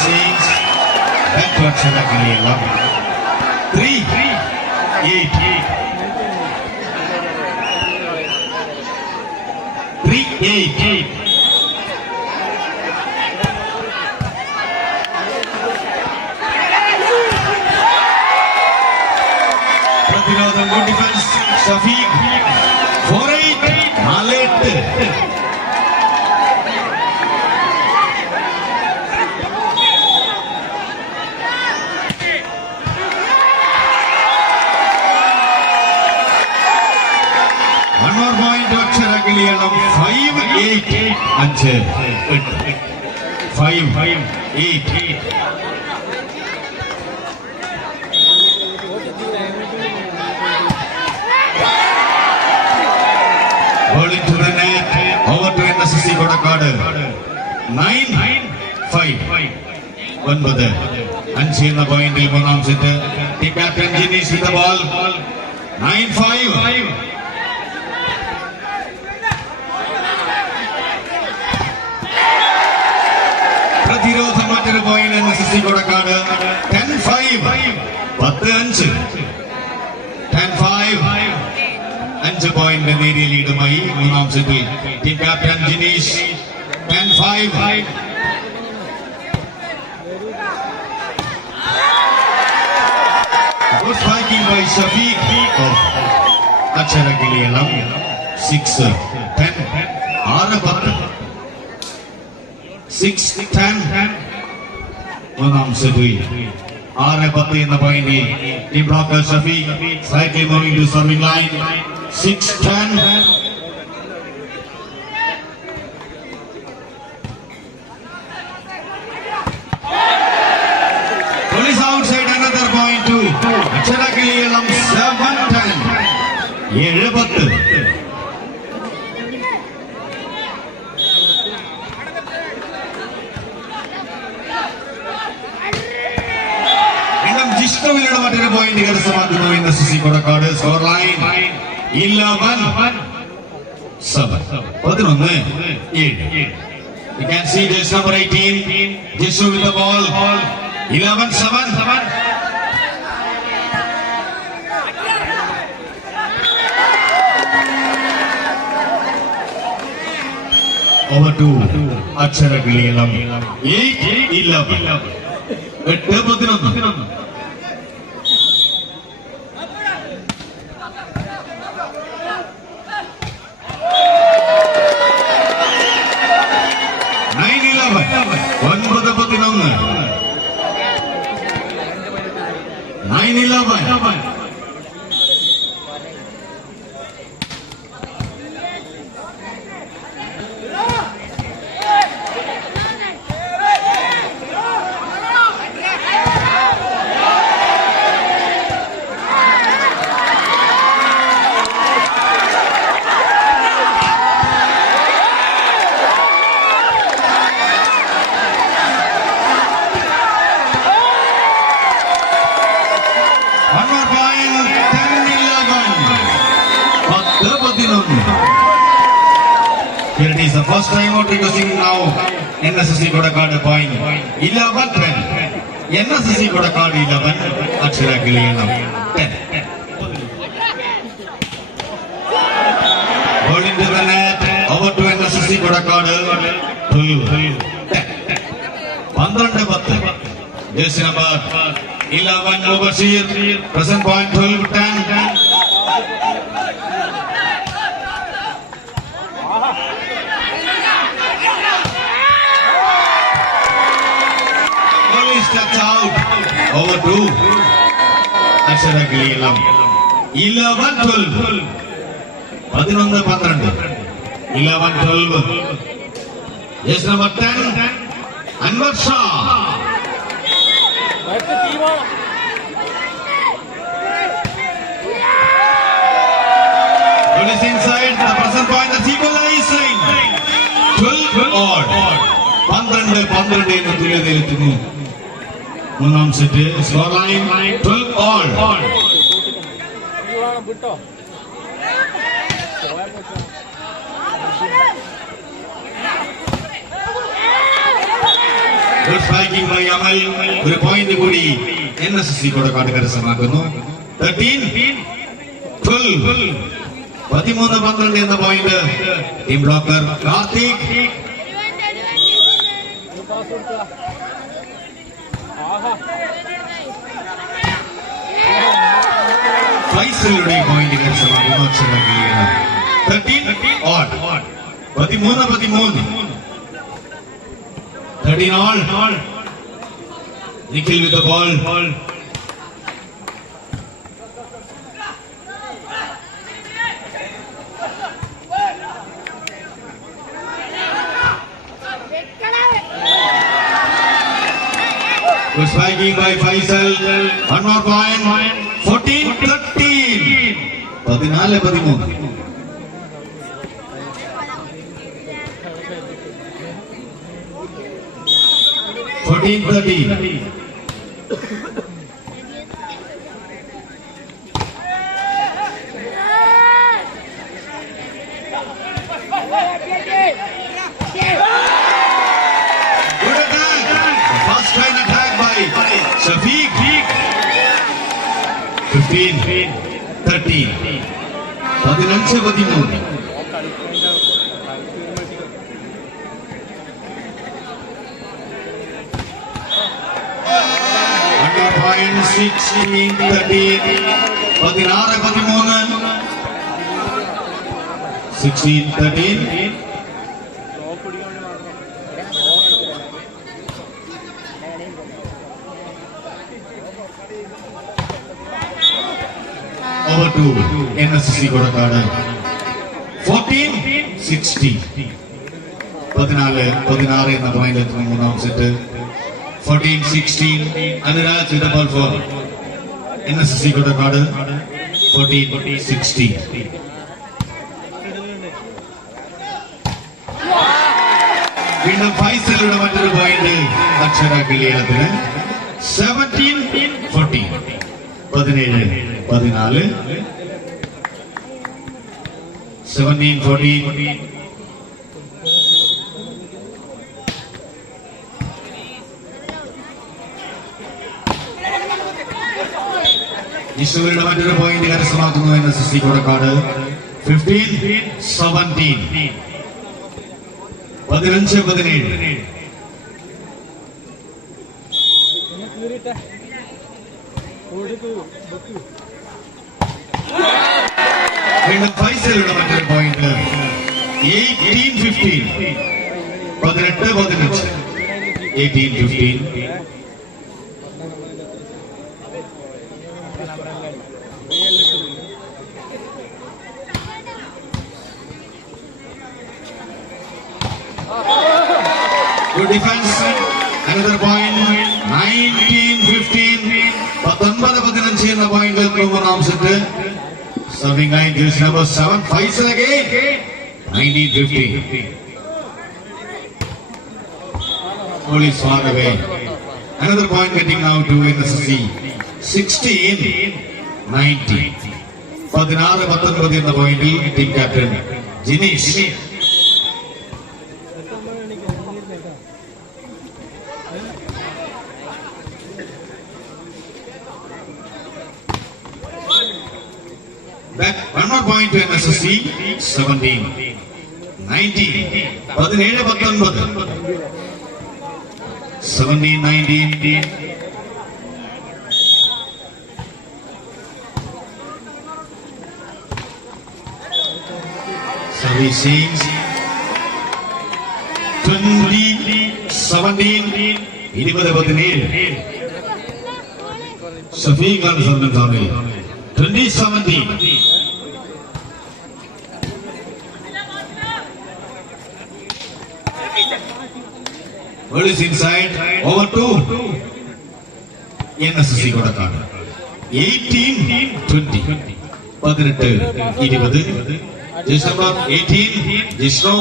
exchange. That Akshara के लिए love 3-8. प्रतिरोधम good defense. Shafiq 4-8. Malet. One more point to Akshara के लिए 5-8. 5-8. Ball into the net. Over to NSSC Kodakad. 9-5. 9. 5 എന്ന പോയിന്റിൽ മൂന്നാം set. Team captain Jineesh with the ball. 9-5. പ്രതിരോധം മറ്റൊരു പോയിന്റ് NSSC Kodakad. 10-5. 10-5. 5 പോയിന്റ് നേരിയ ലീഡുമായി മൂന്നാം സെറ്റിൽ team captain Jineesh. 10-5. Good striking by Shafiq. Akshara के लिए 6-10. 6-10. മൂന്നാം സെറ്റിൽ 6-10 എന്ന പോയിന്റിൽ team blocker Shafeeq slightly moving to serving line. 6-10. Police outside another point to Akshara के लिए 7-10. 7-10. ജിഷ്ണുവിലുള്ള മറ്റൊരു പോയിന്റ് കരസ്ഥമാക്കുന്നു NSSC Kodakad. Score line 11-7. 11-7. You can see this number 18 Jishu with the ball. 11-7. Over to Akshara के लिए 8-11. 8-11. 9-11. Here it is the first time out requesting now NSSC Kodakad point. 11-10. NSSC Kodakad 11. Akshara के लिए 10. Ball into the net. Over to NSSC Kodakad. 12-10. 12-10. Jersey number 11 Mubashir. Present point 12-10. Steps out. Over to Akshara के लिए 11-12. 11-12. 11-12. Yes, number 10. Anwar Shah. What is inside? The present point is equalizing. 12 odd. 12 എന്ന് തുല്യതയിലെത്തുന്നു. മൂന്നാം set. Score line 12 all. Good striking by Amal. ഒരു point കൂടി NSC Kodakkad കരസ്ഥമാക്കുന്നു. 13-12. 13-12 എന്ന point team blocker Karthik. ഫൈസലുടെ പോയിന്റ് കരസ്ഥമാക്കുന്നു. അക്ഷരങ്ങളിലാണ് 13-13. 13-13. 13-all. Nikhil with the ball. Good striking by Faisal. One more point. 14-13. 14-13. 14-13. Shafiq. 15-13. 15-13. Under point 16-13. 16-13. 16-13. Over to NSC Kodakkad 14-16. 14-16 എന്ന point എത്തുന്ന മൂന്നാം set. 14-16. Anuraj with the ball for NSC Kodakkad. 14-16. വീണ്ടും ഫൈസലുടെ മറ്റൊരു പോയിന്റ് അക്ഷര കിളിയത്തിന്. 17-14. 17-14. 17-14. ഈശ്വരയുടെ മറ്റൊരു പോയിന്റ് കരസ്ഥമാക്കുന്നു NSC കൊടക്കാട്. 15-17. 15-17. വീണ്ടും ഫൈസലുടെ മറ്റൊരു point. 18-15. 18-15. 18-15. Good defense. Another point. 19-15. 19-15 എന്ന പോയിന്റ് മൂന്നാം set. Serving line jersey number 7. Faisal again. 19-15. Goal is far away. Another point getting now to NSC. 16-19. 16-19 എന്ന പോയിന്റിൽ team captain Jineesh. One more point to NSC. 17-19. 17-19. 17-19. Servicing. 20-17. 20-17. Shafiq ആണ് സ്വന്തം സമയം. 20-17. Ball is inside. Over to NSC Kodakkad. 18-20. 18-20. Just number 18. Jishno.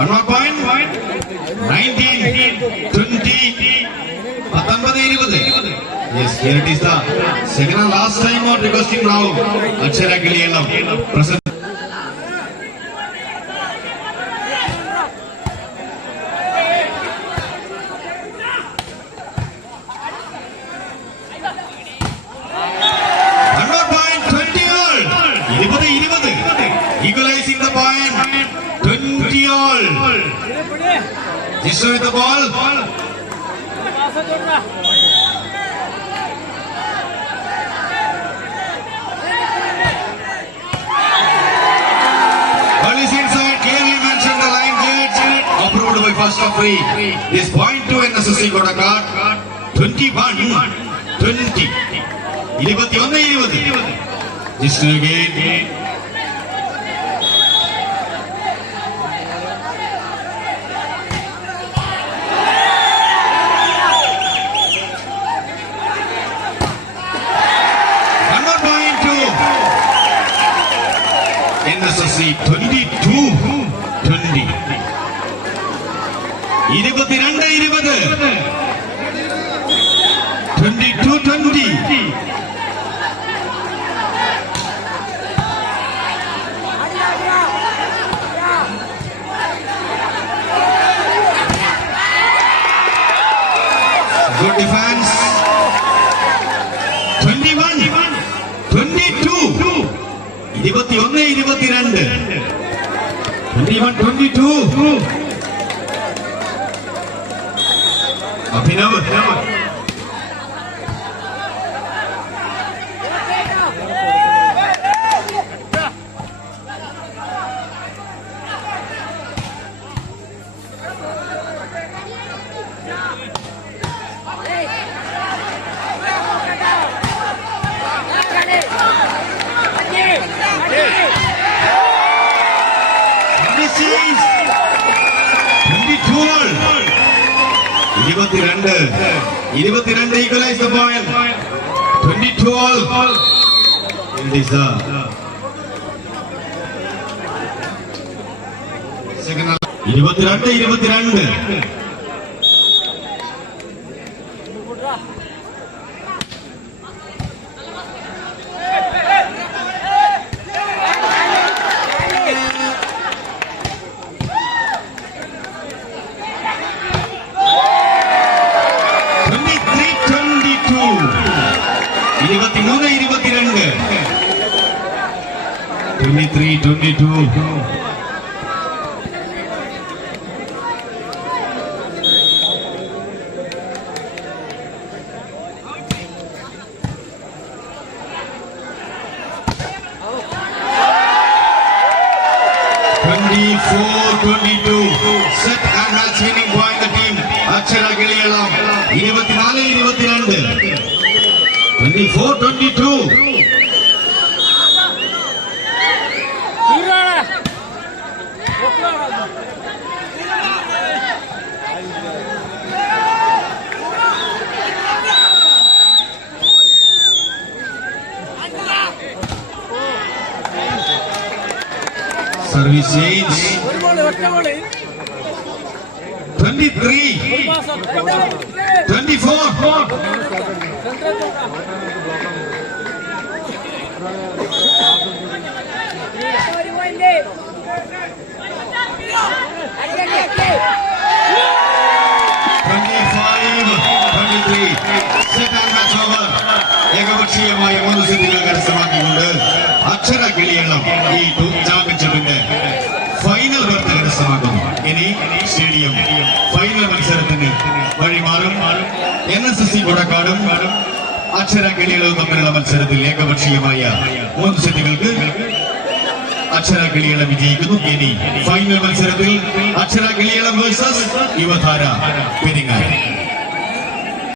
One more point. 19-20. 19-20. Here it is the second and last time out requesting now. Akshara Giliyalam present. Equalizing the point, 20 all. Jisoo with the ball. Ball is inside, clearly mentioned the line judge. Approved by first referee. This point to NSSC Kodakat, 21, 20. 21. Jisoo again. NSSC 22-20. 22-20. Good defense. 21-22. 21-22. Abhinav. Irivati equalize the point. 22 all. It is the second. 22. Set and match winning point the team Akshara Giliyalam 24-22. Service change. 23. 24. ഏകപക്ഷീയമായ 3 സെറ്റുകൾ കരസ്ഥമാക്കിക്കൊണ്ട് അക്ഷര കിളിയണം ഈ ചാമ്പ്യൻഷിപ്പിന്റെ final berth കരസ്ഥമാക്കുന്നു. ഇനി stadium final മത്സരത്തിന് വഴിമാറും. NSSC കൊടക്കാടും അക്ഷര കിളികളും തമ്മിലുള്ള മത്സരത്തിൽ ഏകപക്ഷീയമായ 3 സെറ്റുകൾക്ക് അക്ഷര കിളിയളം വിജയിക്കുന്നു. ഇനി ഫൈനൽ മത്സരത്തിൽ അക്ഷര കിളിയളം വേഴ്സസ് യുവധാര പെരിങ്ങാൽ.